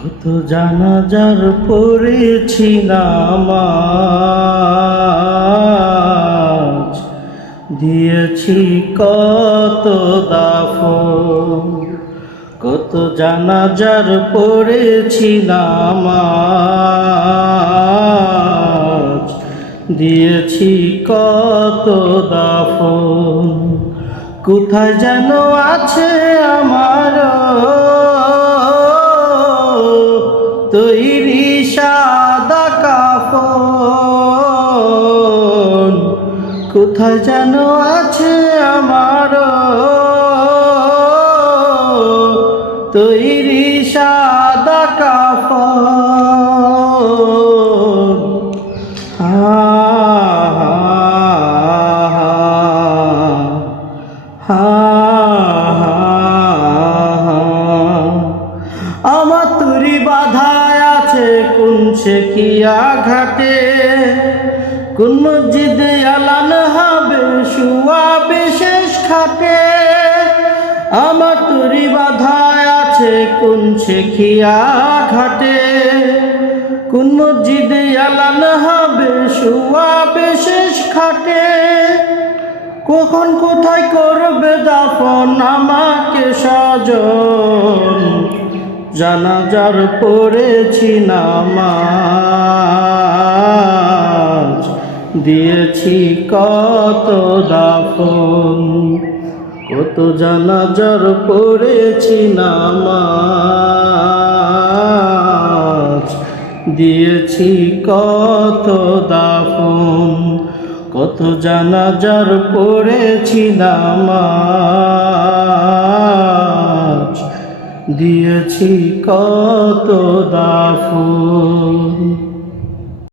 কত জানাজার পড়েছি নামাজ, দিয়েছি কত দাফন। কত জানাজার পড়েছি নামাজ, দিয়েছি কত দাফন। কোথায় যেন আছে আমার তৈরি সাদা কাফন। কোথায় যেন আছে আমার তৈরি সাদা কাফন। আমার তুরি বাধায় আছে কোন শেখিয়া ঘাটে, কোন মসজিদে আলান হবে শুয়া বিশেষ খাটে। আমার তুরি বাধায় আছে কোন শেখিয়া ঘাটে, কোন মসজিদে আলান হবে শুয়া বিশেষ খাটে। কখন কোথায় করবে দাফন আমাকে স্বজন, জানাজার পড়েছি নামাজ, দিয়েছি কত দাফন। কত জানাজার পড়েছি নামাজ, দিয়েছি কত দাফন। কত জানাজার পড়েছি নামাজ, দিয়েছি কত দাফন।